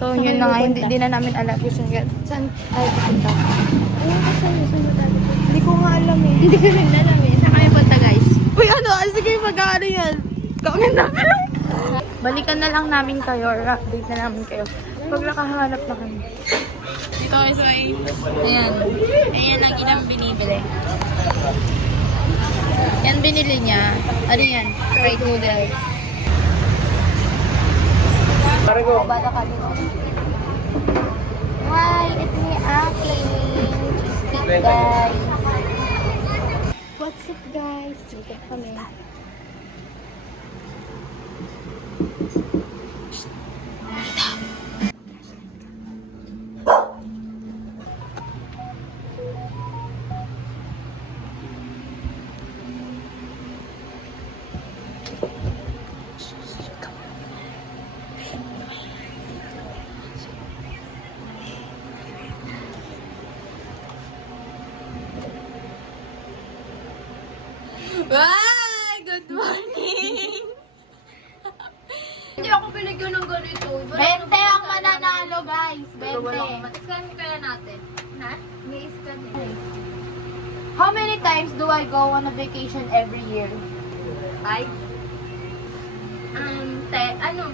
So, yun na nga, hindi din na namin alam. Saan tayo pupunta? Ayun ko sa'yo, saan mo tayo? Hindi ko nga alam eh. Hindi ko rin alam eh. Saan kami punta guys? Uy, ano? Sige, mag-ano yan? Comment na ka lang. Balikan na lang namin kayo or update na namin kayo. Pag nakahanap na kami. Dito kay Soy. Ayan. Ayan ang ilang binibili. Yan binili niya. Ano yan? Fried noodles. Bata ka din. Hi, it's me, Akin. Cheesecake, guys. What's up, guys? Cheesecake kami. Hi! Good morning! Hindi ako binigyan ng ganito. 20 ang mananalo, guys. 20. Scan kaya natin. Ha? May scan eh. How many times do I go on a vacation every year? Ay?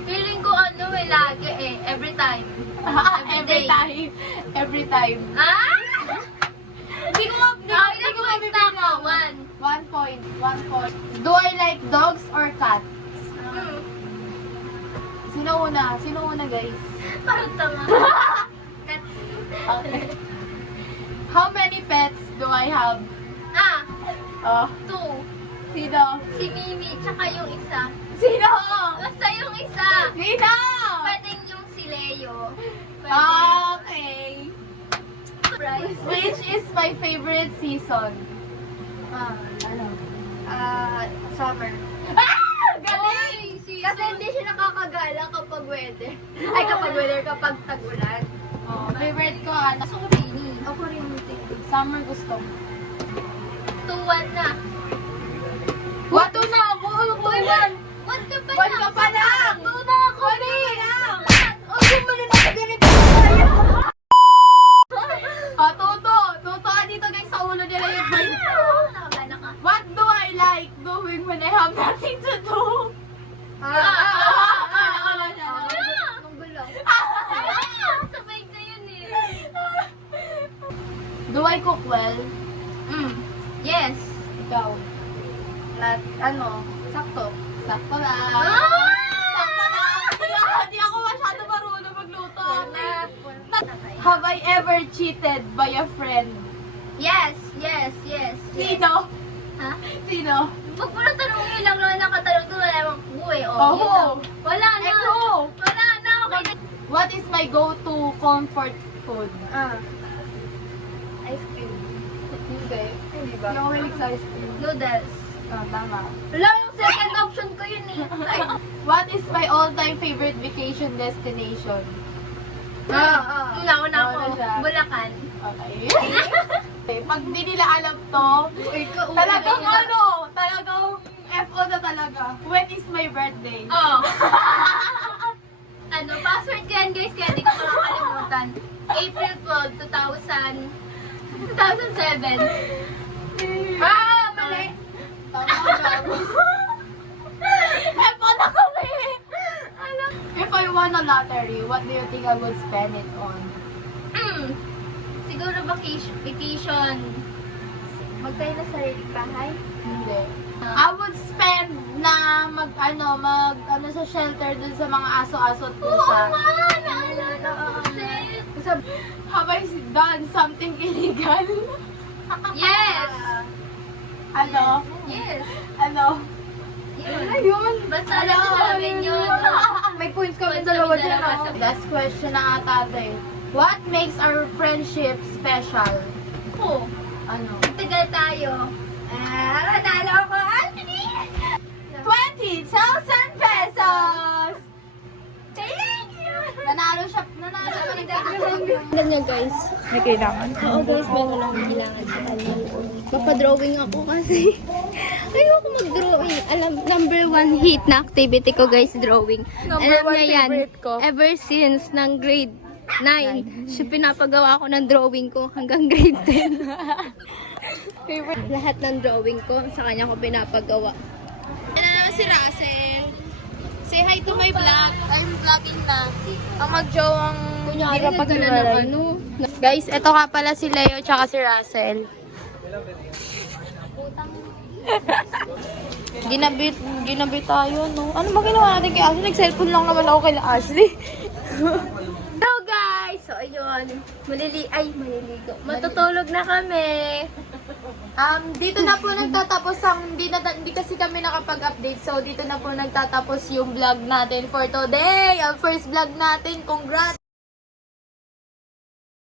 Feeling ko lagi eh. Every time. Every time. Every time. Ah? Hindi ko Ilang points na ako? 1. 1 point. 1 point. Do I like dogs or cats? Sino una? Sino una, guys? Parang tama. Cats. Okay. How many pets do I have? Oh, 2. sino? Si Mimi, tsaka yung isa. Sino? Basta yung isa. Sino? Pwedeng yung si Leo. Okay. Surprise. Which is my favorite season? Ano? Summer. Galing! Kasi hindi siya nakakagala kapag weather. Ay, kapag tag-ulan. Oh, favorite ko, ano? Gusto ko rainy. Ako rin yung Summer gusto ko. 2-1 na. What na? Uy, 1 ka pa One ka pa lang! 2 na ako. One ka lang! Oh, gumanon ako ganito. Tuto ka dito guys sa ulo nila yung vibe. Nakagana ka. What do I like doing when I have nothing to do? Wala siya. Ang gulo. Sabay ka yun eh. Do I cook well? Yes. Ikaw. Sakto. Sakto lang. Sakto lang. Hindi ako masyado marunong magluto. Have I ever cheated by a friend? Yes. Sino? Ha? Sino? Huwag mo lang tanongin lang naman nakatanong doon. Wala namang buhay. Wala na. Eko. Wala na. Okay. What is my go-to comfort food? Ice cream. Hindi ba? Yung mahilig sa ice cream. Noodles. Tama. Wala yung second option ko yun eh. What is my all-time favorite vacation destination? Nauna ako. Nauna siya. Bulacan. Okay. Pag di nila alam to, talagang FO na talaga. When is my birthday? Password ko yan guys, kaya di ko makakalimutan. April 12, 2007. Mali. FO na kami! If I won a lottery, what do you think I would spend it on? Siguro vacation. Magtayo na sariling bahay? Hindi. I would spend na sa shelter dun sa mga aso-aso at pusa. Naalala ko. Have I done something illegal? Yes! Yes! Ayun. Basta alam ko namin yun. May points kami Points dalawa kami dyan. dalawa. Last question na ata ito eh. What makes our friendship special? Ano? Tagal tayo. Nanalo ako. 20,000 pesos! Thank you! Nanalo siya Ganyan guys. May kailangan. Oo guys, may walang kailangan sa kanya. Papadrawing ako kasi Ayoko mag-drawing. Alam, number 1 hit na activity ko guys, drawing. Number Alam 1 niya yan, favorite ko. ever since ng grade 9, siya pinapagawa ko ng drawing ko hanggang grade 10. Favorite. Lahat ng drawing ko, sa kanya ko pinapagawa. Yan na naman si Russell. Say hi to my vlog. I'm vlogging na. Ang mag-jowang Kunyari, hindi ka nagdala ng paghiwalay. ano. Guys, eto nga pala si Leo tsaka si Russell. Ginabit tayo, no? Ano ba ginawa natin kay Ashley? Nag-cellphone lang naman ako kay Ashley. Hello guys! So ayun, maliligo. Matutulog na kami. Dito na po nagtatapos hindi kasi kami nakapag-update. So, dito na po nagtatapos yung vlog natin for today. Ang first vlog natin. Congrats!